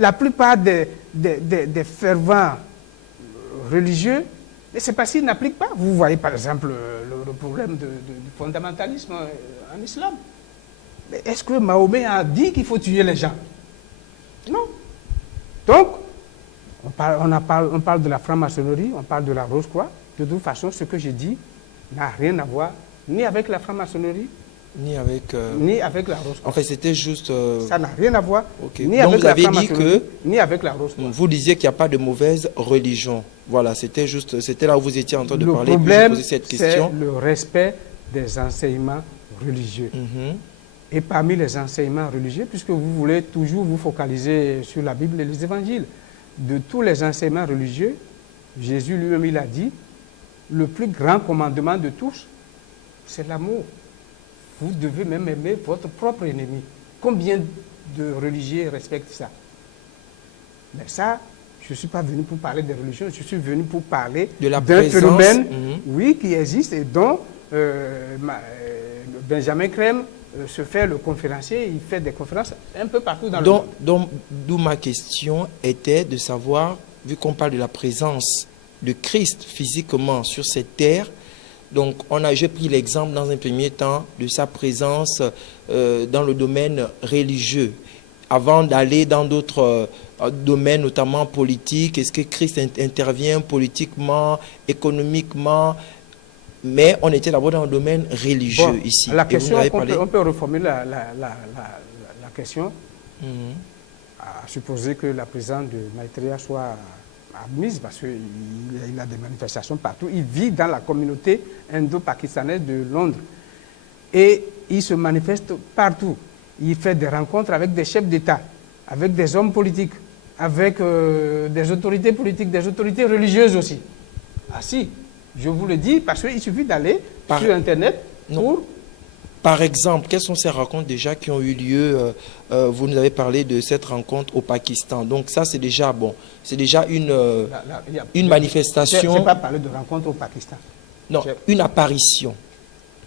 la plupart des fervents religieux, c'est parce qu'ils n'appliquent pas. Vous voyez par exemple le problème du fondamentalisme en islam. Mais est-ce que Mahomet a dit qu'il faut tuer les gens? Non. Donc, on parle de la franc-maçonnerie, on parle de la Rose-Croix. De toute façon, ce que je dis n'a rien à voir ni avec la franc-maçonnerie, ni avec la Rose-Croix. En fait, c'était juste... Ça n'a rien à voir, Okay. ni Donc avec vous la avez dit franc-maçonnerie, que... ni avec la Rose-Croix. Vous disiez qu'il n'y a pas de mauvaise religion. Voilà, c'était là où vous étiez en train de parler. Le problème, poser cette c'est question. le respect des enseignements religieux. Et parmi les enseignements religieux, puisque vous voulez toujours vous focaliser sur la Bible et les évangiles, de tous les enseignements religieux, Jésus lui-même, il a dit, le plus grand commandement de tous, c'est l'amour. Vous devez même aimer votre propre ennemi. Combien de religieux respectent ça? Mais ça, je ne suis pas venu pour parler des religions, je suis venu pour parler d'un phénomène oui, qui existe et dont Benjamin Crème se fait le conférencier, il fait des conférences un peu partout dans le monde. D'où ma question était de savoir, vu qu'on parle de la présence de Christ physiquement sur cette terre, donc j'ai pris l'exemple dans un premier temps de sa présence dans le domaine religieux. Avant d'aller dans d'autres domaines, notamment politiques, est-ce que Christ intervient politiquement, économiquement? Mais on était d'abord dans le domaine religieux ici. La question, on peut reformuler la question, à supposer que la présence de Maitreya soit admise, parce qu'il a des manifestations partout. Il vit dans la communauté indo-pakistanaise de Londres. Et il se manifeste partout. Il fait des rencontres avec des chefs d'État, avec des hommes politiques, avec des autorités politiques, des autorités religieuses aussi. Ah si, je vous le dis, parce qu'il suffit d'aller sur Internet pour... Par exemple, quelles sont ces rencontres déjà qui ont eu lieu? Vous nous avez parlé de cette rencontre au Pakistan. Donc ça, c'est déjà bon. C'est déjà une manifestation. Je n'ai pas parlé de rencontre au Pakistan. Non, une apparition.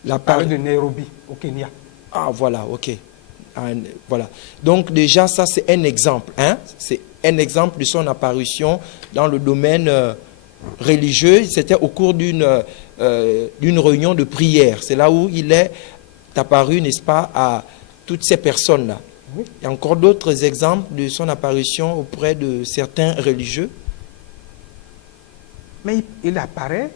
Je parle de Nairobi, au Kenya. Ah, voilà, ok. Voilà. Donc déjà, ça, c'est un exemple. Hein? C'est un exemple de son apparition dans le domaine religieux. C'était au cours d'une réunion de prière. C'est là où il est apparu, n'est-ce pas, à toutes ces personnes-là. Oui. Il y a encore d'autres exemples de son apparition auprès de certains religieux. Mais il apparaît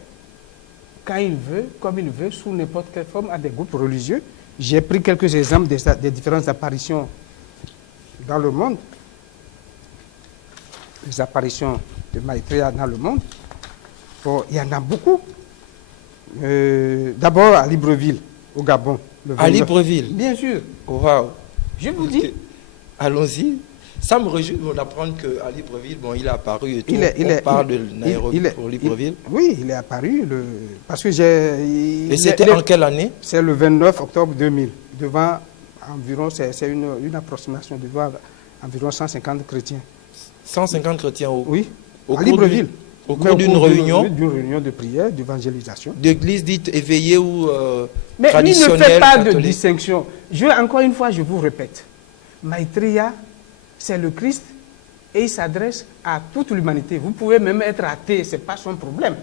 quand il veut, comme il veut, sous n'importe quelle forme, à des groupes religieux. J'ai pris quelques exemples des différentes apparitions dans le monde. Les apparitions de Maitreya dans le monde. Bon, il y en a beaucoup. D'abord à Libreville, au Gabon. À Libreville? Bien sûr. Wow. Je vous dis. Allons-y. Ça me réjouit d'apprendre qu'à Libreville, bon, il est apparu et tout. On parle de Nairobi pour Libreville. Oui, il est apparu. Parce que et c'était en quelle année? C'est le 29 octobre 2000. Devant environ, c'est une approximation, devant environ 150 chrétiens. 150 chrétiens oui, à Libreville. Au cours d'une réunion? D'une réunion de prière, d'évangélisation. D'église dite éveillée ou mais traditionnelle? Mais il ne fait pas catholique. De distinction. Encore une fois, je vous répète. Maitreya, c'est le Christ et il s'adresse à toute l'humanité. Vous pouvez même être athée, ce n'est pas son problème.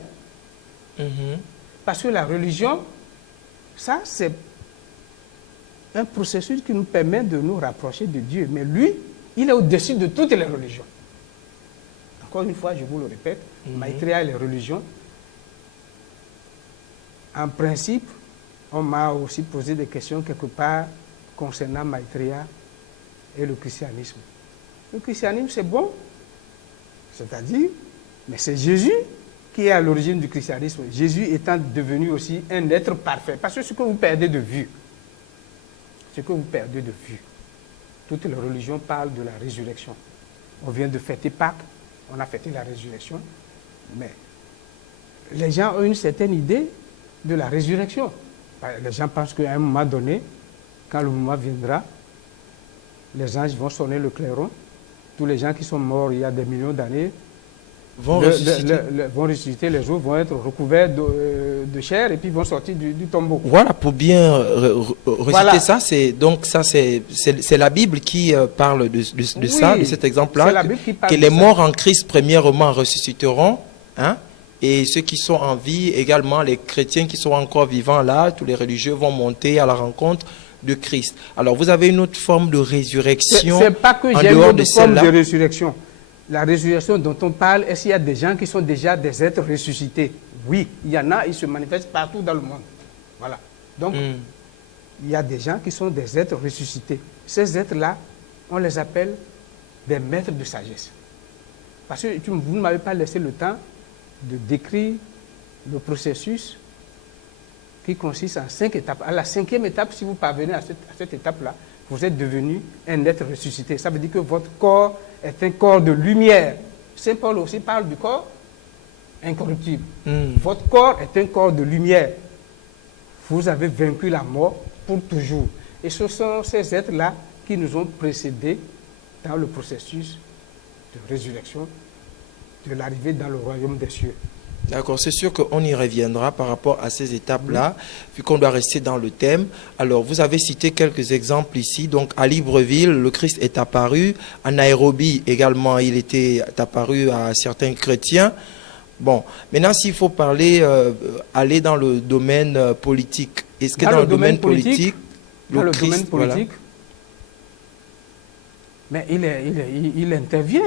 Parce que la religion, ça, c'est un processus qui nous permet de nous rapprocher de Dieu. Mais lui, il est au-dessus de toutes les religions. Encore une fois, je vous le répète, Maitreya et les religions, en principe, on m'a aussi posé des questions quelque part concernant Maitreya et le christianisme. Le christianisme, c'est bon, c'est-à-dire, mais c'est Jésus qui est à l'origine du christianisme. Jésus étant devenu aussi un être parfait. Parce que ce que vous perdez de vue, toutes les religions parlent de la résurrection. On vient de fêter Pâques, on a fêté la résurrection, mais les gens ont une certaine idée de la résurrection. Les gens pensent qu'à un moment donné, quand le moment viendra, les anges vont sonner le clairon. Tous les gens qui sont morts il y a des millions d'années vont ressusciter. Vont ressusciter, les os vont être recouverts de chair et puis vont sortir du tombeau. Voilà, pour bien reciter Voilà. ça, c'est la Bible qui parle de Oui, ça, de cet c'est exemple-là, la Bible qui parle que de les ça. morts en Christ, premièrement, ressusciteront, hein, et ceux qui sont en vie, également les chrétiens qui sont encore vivants là, tous les religieux vont monter à la rencontre de Christ. Alors, vous avez une autre forme de résurrection C'est pas que en j'ai une dehors autre de forme de celle-là. résurrection. La résurrection dont on parle, est-ce qu'il y a des gens qui sont déjà des êtres ressuscités? Oui, il y en a, ils se manifestent partout dans le monde. Voilà. Donc, il y a des gens qui sont des êtres ressuscités. Ces êtres-là, on les appelle des maîtres de sagesse. Parce que vous ne m'avez pas laissé le temps de décrire le processus qui consiste en 5 étapes. À la 5e étape, si vous parvenez à cette étape-là, vous êtes devenu un être ressuscité. Ça veut dire que votre corps est un corps de lumière. Saint Paul aussi parle du corps incorruptible. Votre corps est un corps de lumière. Vous avez vaincu la mort pour toujours. Et ce sont ces êtres-là qui nous ont précédés dans le processus de résurrection, de l'arrivée dans le royaume des cieux. D'accord, c'est sûr qu'on y reviendra par rapport à ces étapes-là, vu qu'on doit rester dans le thème. Alors, vous avez cité quelques exemples ici. Donc, à Libreville, le Christ est apparu. À Nairobi également, il était apparu à certains chrétiens. Bon, maintenant, s'il faut parler, aller dans le domaine politique. Est-ce que dans le domaine politique, dans le Christ, domaine politique, mais il intervient.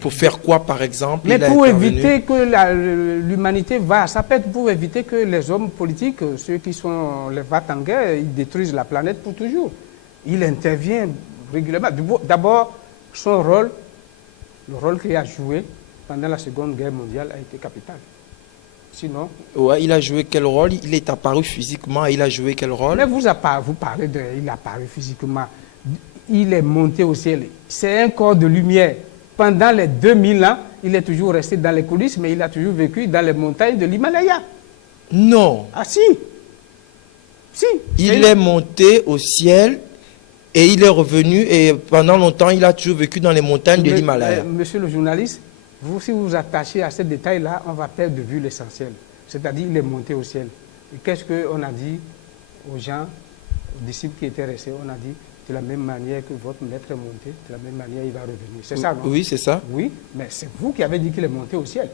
Pour faire quoi, par exemple? Mais il a pour intervenu? éviter que l'humanité va, ça peut être pour éviter que les hommes politiques, ceux qui sont les va-t-en-guerre, ils détruisent la planète pour toujours. Il intervient régulièrement. D'abord, son rôle, le rôle qu'il a joué pendant la Seconde Guerre mondiale a été capital. Sinon... Ouais, il a joué quel rôle? Il est apparu physiquement, il a joué quel rôle? Mais vous parlez de... Il est apparu physiquement. Il est monté au ciel. C'est un corps de lumière. Pendant les 2000 ans, il est toujours resté dans les coulisses, mais il a toujours vécu dans les montagnes de l'Himalaya. Non. Ah si. Si. Il est monté au ciel et il est revenu et pendant longtemps, il a toujours vécu dans les montagnes de l'Himalaya. Monsieur le journaliste, si vous vous attachez à ces détails-là, on va perdre de vue l'essentiel. C'est-à-dire, il est monté au ciel. Et qu'est-ce qu'on a dit aux gens, aux disciples qui étaient restés? On a dit, de la même manière que votre maître est monté, de la même manière il va revenir. C'est ça, non? Oui, c'est ça. Oui, mais c'est vous qui avez dit qu'il est monté au ciel.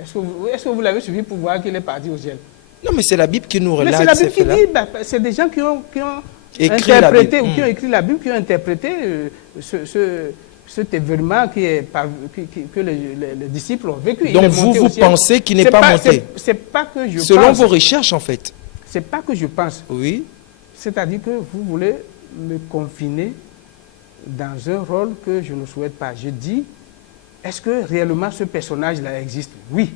Est-ce que vous l'avez suivi pour voir qu'il est parti au ciel? Non, mais c'est la Bible qui nous relate. Mais c'est la Bible qui dit, c'est des gens qui ont écrit interprété, ou qui ont écrit la Bible, qui ont interprété cet événement que les disciples ont vécu. Donc vous pensez qu'il n'est pas monté? C'est pas que je pense. Selon vos recherches, en fait. C'est pas que je pense. Oui. C'est-à-dire que vous voulez me confiner dans un rôle que je ne souhaite pas. Je dis, est-ce que réellement ce personnage-là existe? Oui.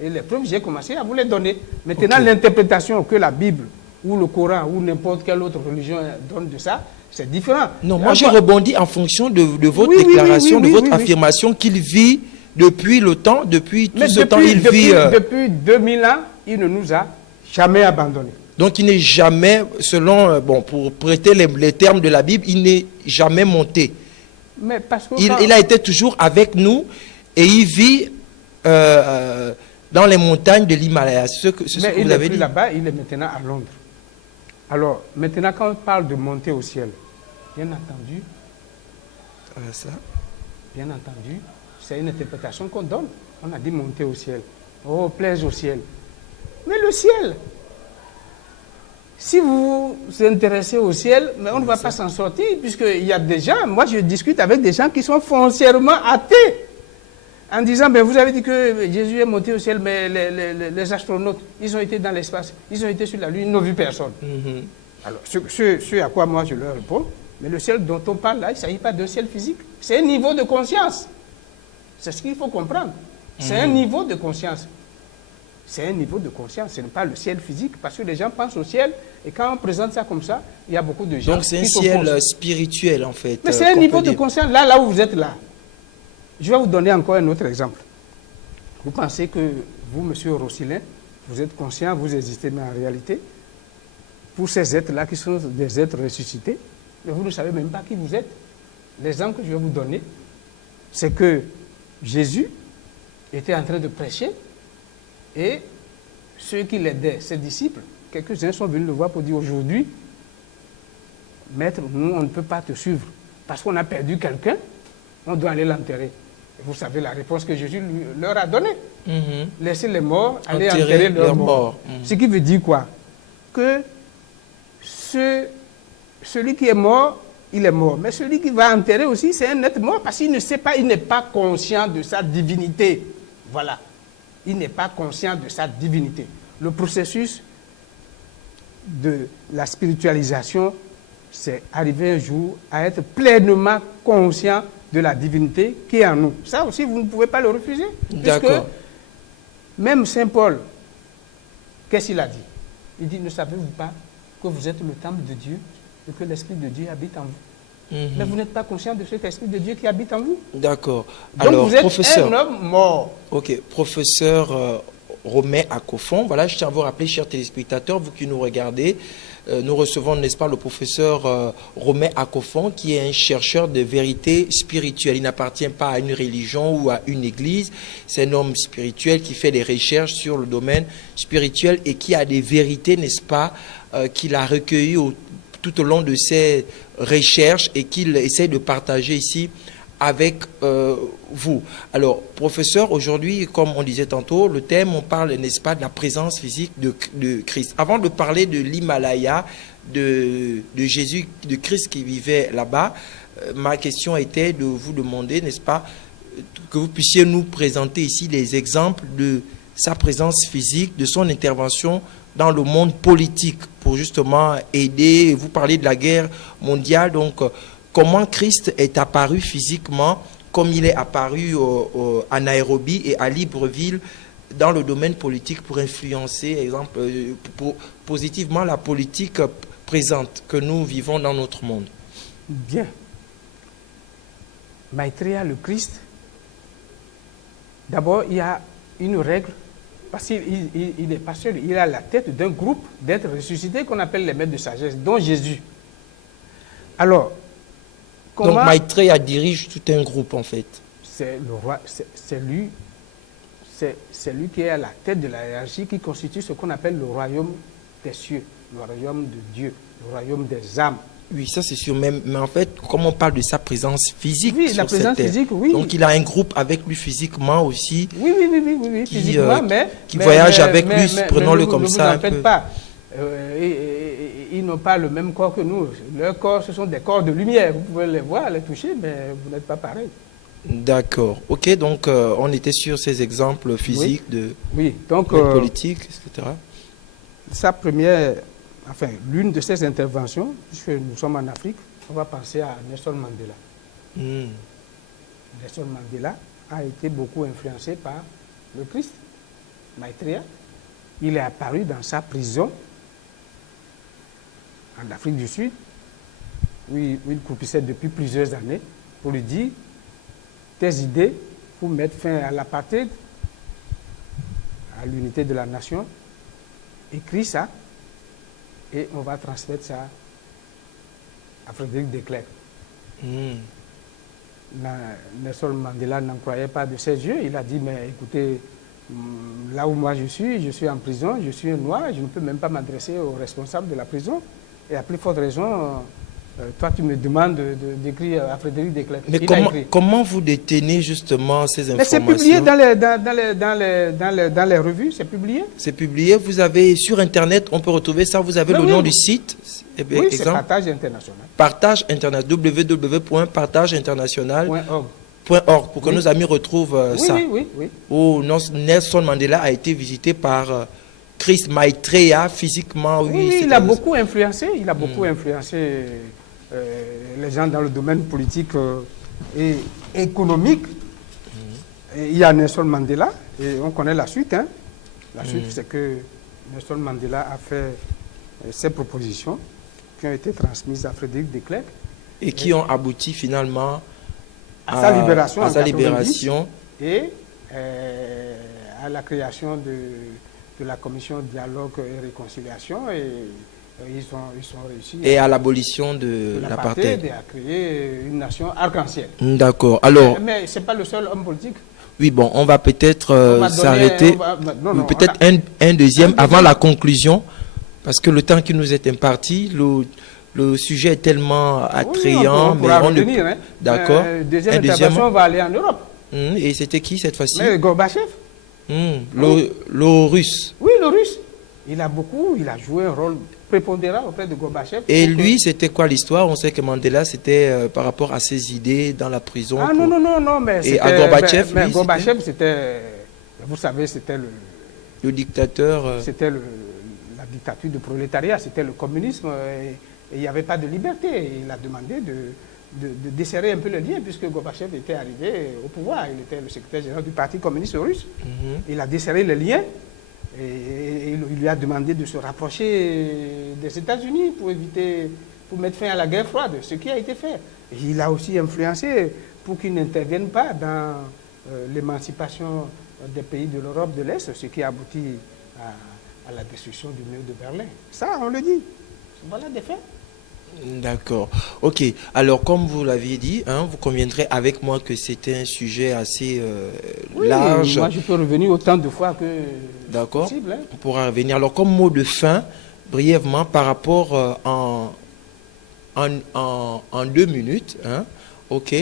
Et les preuves, j'ai commencé à vous les donner. Maintenant, l'interprétation que la Bible ou le Coran ou n'importe quelle autre religion donne de ça, c'est différent. Non, moi j'ai rebondi en fonction de votre déclaration, de votre affirmation qu'il vit depuis le temps, depuis tout ce temps, il vit... Depuis 2000 ans, il ne nous a jamais abandonnés. Donc il n'est jamais, selon, pour prêter les termes de la Bible, il n'est jamais monté. Mais parce que il a été toujours avec nous et il vit dans les montagnes de l'Himalaya. C'est ce que vous avez dit. Là-bas, il est maintenant à Londres. Alors, maintenant, quand on parle de monter au ciel, bien entendu, c'est une interprétation qu'on donne. On a dit monter au ciel. Oh, plaise au ciel. Mais le ciel, si vous vous intéressez au ciel, mais on ne va pas s'en sortir, puisqu'il y a des gens, moi je discute avec des gens qui sont foncièrement athées, en disant, ben, vous avez dit que Jésus est monté au ciel, mais les astronautes, ils ont été dans l'espace, ils ont été sur la Lune, ils n'ont vu personne. Alors, ce à quoi moi je leur réponds, mais le ciel dont on parle là, il ne s'agit pas d'un ciel physique, c'est un niveau de conscience. C'est ce qu'il faut comprendre. C'est un niveau de conscience. C'est un niveau de conscience, ce n'est pas le ciel physique, parce que les gens pensent au ciel, et quand on présente ça comme ça, il y a beaucoup de gens. Donc c'est un ciel spirituel en fait. Mais c'est un niveau de conscience, là où vous êtes là. Je vais vous donner encore un autre exemple. Vous pensez que vous, monsieur Rossilin, vous êtes conscient, vous existez, mais en réalité, pour ces êtres-là qui sont des êtres ressuscités, mais vous ne savez même pas qui vous êtes. L'exemple que je vais vous donner, c'est que Jésus était en train de prêcher et ceux qui l'aidaient, ses disciples, quelques-uns sont venus le voir pour dire aujourd'hui, maître, nous on ne peut pas te suivre parce qu'on a perdu quelqu'un, on doit aller l'enterrer. Vous savez la réponse que Jésus leur a donnée. Laissez les morts aller enterrer leurs morts. Ce qui veut dire quoi? Que celui qui est mort, il est mort. Mais celui qui va enterrer aussi, c'est un être mort parce qu'il ne sait pas, il n'est pas conscient de sa divinité. Voilà. Il n'est pas conscient de sa divinité. Le processus de la spiritualisation, c'est arriver un jour à être pleinement conscient de la divinité qui est en nous. Ça aussi, vous ne pouvez pas le refuser. D'accord. Même Saint Paul, qu'est-ce qu'il a dit? Il dit, ne savez-vous pas que vous êtes le temple de Dieu et que l'Esprit de Dieu habite en vous? Mais vous n'êtes pas conscient de cet Esprit de Dieu qui habite en vous. D'accord. Donc alors, vous êtes professeur, un homme mort. Ok, professeur Romain Akofon, voilà, je tiens à vous rappeler, chers téléspectateurs, vous qui nous regardez, nous recevons, n'est-ce pas, le professeur Romain Akofon, qui est un chercheur de vérité spirituelle. Il n'appartient pas à une religion ou à une église. C'est un homme spirituel qui fait des recherches sur le domaine spirituel et qui a des vérités, n'est-ce pas, qu'il a recueillies tout au long de ses recherches et qu'il essaie de partager ici avec vous. Alors, professeur, aujourd'hui, comme on disait tantôt, le thème, on parle, n'est-ce pas, de la présence physique de Christ. Avant de parler de l'Himalaya, de Jésus, de Christ qui vivait là-bas, ma question était de vous demander, n'est-ce pas, que vous puissiez nous présenter ici les exemples de sa présence physique, de son intervention dans le monde politique pour justement aider. Vous parlez de la guerre mondiale, donc comment Christ est apparu physiquement, comme il est apparu à Nairobi et à Libreville dans le domaine politique pour influencer, exemple, positivement la politique présente que nous vivons dans notre monde. Bien. Maitreya, le Christ, d'abord, il y a une règle, parce qu'il n'est pas seul, il a la tête d'un groupe d'êtres ressuscités qu'on appelle les maîtres de sagesse, dont Jésus. Alors, comment... Donc Maitreya dirige tout un groupe en fait. C'est le roi, c'est lui qui est à la tête de la hiérarchie qui constitue ce qu'on appelle le royaume des cieux, le royaume de Dieu, le royaume des âmes. Oui, ça c'est sûr, mais en fait, comme on parle de sa présence physique, oui, la présence physique, oui. Donc il a un groupe avec lui physiquement aussi. Oui, physiquement, qui voyage avec lui, prenons-le comme ça. Ne vous en faites pas. Ils n'ont pas le même corps que nous. Leurs corps, ce sont des corps de lumière. Vous pouvez les voir, les toucher, mais vous n'êtes pas pareil. D'accord. Ok, donc on était sur ces exemples physiques de politique, etc. Sa première... Enfin, l'une de ces interventions, puisque nous sommes en Afrique, on va penser à Nelson Mandela. Nelson Mandela a été beaucoup influencé par le Christ, Maitreya. Il est apparu dans sa prison en Afrique du Sud, où il croupissait depuis plusieurs années, pour lui dire tes idées pour mettre fin à l'apartheid, à l'unité de la nation. Écris ça. Et on va transmettre ça à Frédéric de Klerk. Nelson Mandela n'en croyait pas de ses yeux. Il a dit, mais écoutez, là où moi je suis en prison, je suis un noir, je ne peux même pas m'adresser aux responsables de la prison. Et à plus forte raison, toi tu me demandes d'écrire à Frédéric de Klerk. Mais comment vous détenez justement ces informations? Mais c'est publié dans les revues, c'est publié. C'est publié, vous avez sur Internet, on peut retrouver ça, vous avez le nom du site. Oui, c'est Partage International. Partage International, www.partageinternational.org pour que nos amis retrouvent ça. Oui. Où Nelson Mandela a été visité par Christ Maitreya physiquement. Oui, il a beaucoup influencé. Il a beaucoup influencé les gens dans le domaine politique et économique. Et il y a Nelson Mandela, et on connaît la suite. Hein. La suite, c'est que Nelson Mandela a fait ses propositions qui ont été transmises à Frédéric de Klerk. Et qui ont abouti finalement à sa libération. À sa libération. Et à la création de la commission Dialogue et Réconciliation. Et ils sont réussis. Et à l'abolition de l'apartheid. Et à créer une nation arc-en-ciel. D'accord. Alors... Mais ce n'est pas le seul homme politique. Oui, bon, on va peut-être On va donner- s'arrêter. on va- non, Oui, non, peut-être on a- un deuxième Un avant deuxième. la conclusion, parce que le temps qui nous est imparti, le sujet est tellement Oui, attrayant, on pourra mais on ne revenir. Hein. D'accord. Deuxième Un deuxième. intervention, on va aller en Europe. Et c'était qui cette fois-ci? Mais Gorbatchev, Le russe. oui, le russe, il a joué un rôle prépondérant auprès de Gorbatchev. Et pour que- lui, c'était quoi l'histoire? On sait que Mandela, c'était par rapport à ses idées dans la prison. Ah non, non, non, non, mais Et à Gorbatchev, mais lui, Gorbatchev, c'était, vous savez, c'était le dictateur. c'était la dictature du prolétariat, c'était le communisme, et il n'y avait pas de liberté. Il a demandé de desserrer un peu le lien, puisque Gorbatchev était arrivé au pouvoir, il était le secrétaire général du Parti communiste russe. Il a desserré le lien, et il lui a demandé de se rapprocher des États-Unis pour mettre fin à la guerre froide, ce qui a été fait. Et il a aussi influencé pour qu'il n'intervienne pas dans l'émancipation des pays de l'Europe de l'Est, ce qui a abouti à la destruction du mur de Berlin. Ça, on le dit. Voilà des faits. D'accord. Ok. Alors, comme vous l'aviez dit, hein, vous conviendrez avec moi que c'était un sujet assez Oui, large. moi, je peux revenir autant de fois que D'accord. possible. Hein. On pourra revenir. Alors, comme mot de fin, brièvement, par rapport en 2 minutes, hein, ok,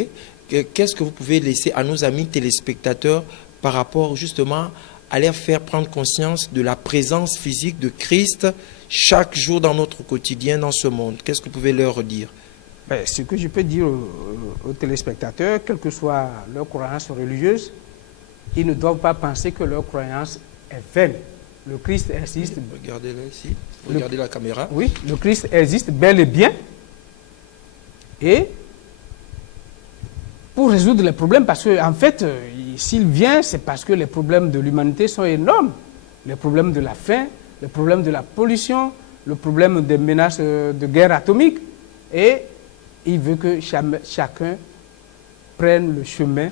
qu'est-ce que vous pouvez laisser à nos amis téléspectateurs par rapport justement à leur faire prendre conscience de la présence physique de Christ chaque jour dans notre quotidien, dans ce monde? Qu'est-ce que vous pouvez leur dire? Ben, ce que je peux dire aux téléspectateurs, quelle que soit leur croyance religieuse, ils ne doivent pas penser que leur croyance est vaine. Le Christ existe. Regardez là ici. Regardez la caméra. Oui, le Christ existe bel et bien. Et pour résoudre les problèmes, parce qu'en fait, s'il vient, c'est parce que les problèmes de l'humanité sont énormes. Les problèmes de la faim, les problèmes de la pollution, le problème des menaces de guerre atomique. Et il veut que chacun prenne le chemin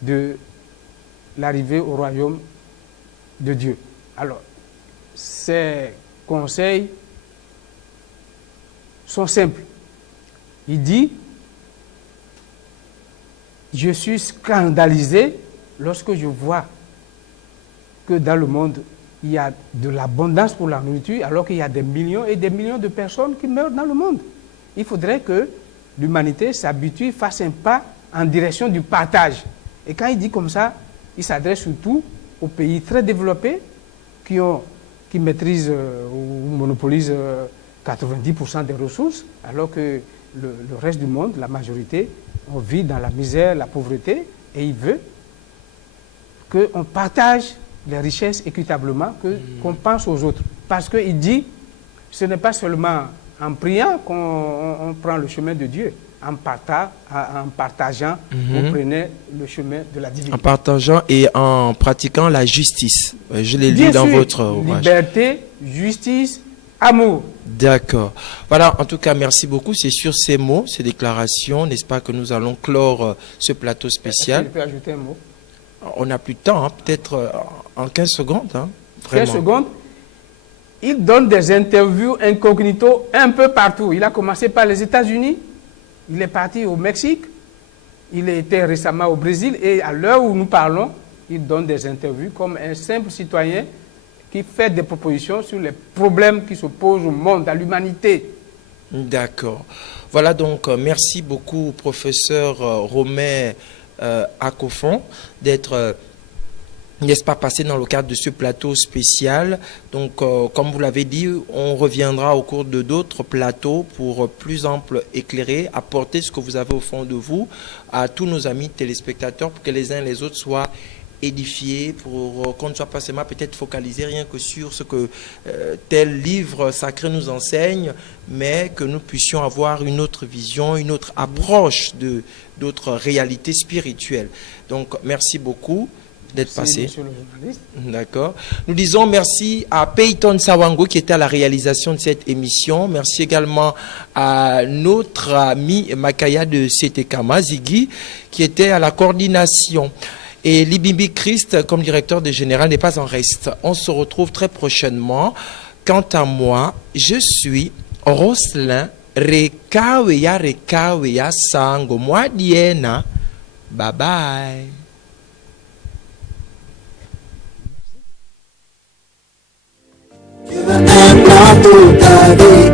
de l'arrivée au royaume de Dieu. Alors, ces conseils sont simples. Il dit, je suis scandalisé lorsque je vois que dans le monde, il y a de l'abondance pour la nourriture, alors qu'il y a des millions et des millions de personnes qui meurent dans le monde. Il faudrait que l'humanité s'habitue, fasse un pas en direction du partage. Et quand il dit comme ça, il s'adresse surtout aux pays très développés qui maîtrisent ou monopolisent 90% des ressources, alors que le reste du monde, la majorité, on vit dans la misère, la pauvreté, et il veut qu'on partage les richesses équitablement, qu'on pense aux autres. Parce qu'il dit, ce n'est pas seulement en priant qu'on prend le chemin de Dieu, en partageant, vous prenez le chemin de la divinité. En partageant et en pratiquant la justice. Je l'ai lu Bien dans sûr, votre ouvrage. liberté, justice, amour. D'accord. Voilà, en tout cas, merci beaucoup. C'est sur ces mots, ces déclarations, n'est-ce pas, que nous allons clore ce plateau spécial. Je peux ajouter un mot? On n'a plus de temps, hein, peut-être en 15 secondes. Hein, 15 secondes. Il donne des interviews incognito un peu partout. Il a commencé par les États-Unis, il est parti au Mexique, il était récemment au Brésil et à l'heure où nous parlons, il donne des interviews comme un simple citoyen qui fait des propositions sur les problèmes qui se posent au monde, à l'humanité. D'accord. Voilà donc, merci beaucoup, professeur Romain Akofon, d'être... n'est-ce pas, passé dans le cadre de ce plateau spécial. Donc, comme vous l'avez dit, on reviendra au cours de d'autres plateaux pour plus ample éclairer, apporter ce que vous avez au fond de vous à tous nos amis téléspectateurs pour que les uns et les autres soient édifiés, pour qu'on ne soit pas seulement peut-être focalisé rien que sur ce que tel livre sacré nous enseigne, mais que nous puissions avoir une autre vision, une autre approche de d'autres réalités spirituelles. Donc, merci beaucoup d'être passé. Monsieur le journaliste. D'accord. Nous disons merci à Peyton Sawango qui était à la réalisation de cette émission. Merci également à notre ami Makaya de CTK Mazigui qui était à la coordination. Et Libimbi Christ, comme directeur de général, n'est pas en reste. On se retrouve très prochainement. Quant à moi, je suis Roslin Rekaweya Sango Mwadiena. Bye bye. Un plan pour ta vie.